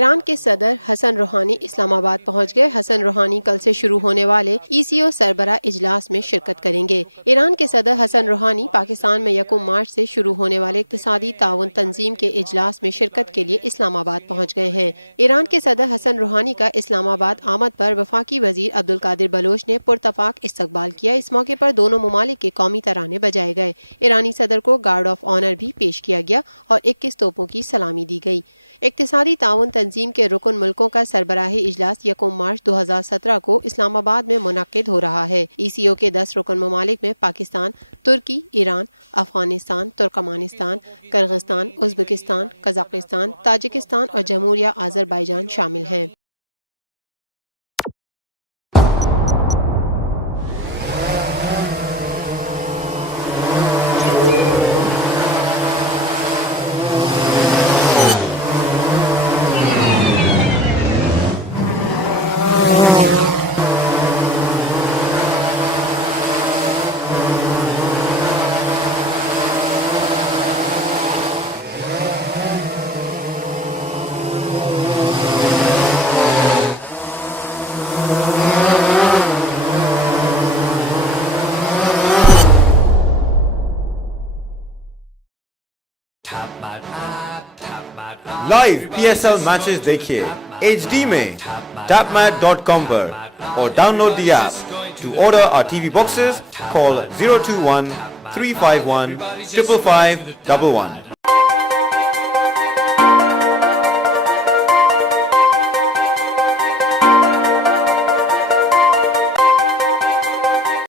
ایران کے صدر حسن روحانی اسلام آباد پہنچ گئے۔ حسن روحانی کل سے شروع ہونے والے ECO سربراہ اجلاس میں شرکت کریں گے۔ ایران کے صدر حسن روحانی پاکستان میں 1 مارچ سے شروع ہونے والے اقتصادی تعاون تنظیم کے اجلاس میں شرکت کے لیے اسلام آباد پہنچ گئے ہیں۔ ایران کے صدر حسن روحانی کا اسلام آباد آمد پر وفاقی وزیر عبدالقادر بلوچ نے پرتپاک استقبال کیا۔ اس موقع پر دونوں ممالک کے قومی ترانے بجائے گئے۔ ایرانی صدر کو گارڈ آف آنر بھی پیش کیا گیا اور 21 توپوں کی سلامی دی گئی۔ اقتصادی تعاون تنظیم کے رکن ملکوں کا سربراہی اجلاس 1 مارچ 2017 کو اسلام آباد میں منعقد ہو رہا ہے۔ ECO کے 10 رکن ممالک میں پاکستان، ترکی، ایران، افغانستان، ترکمانستان، کرغزستان، ازبکستان، قزاقستان، تاجکستان اور جمہوریہ آذربائیجان شامل ہیں۔ لائیو PSL میچز دیکھیے HD میں tapmat.com پر اور ڈاؤن لوڈ دی ایپ۔ ٹو آرڈر our TV boxes call 021 351 55511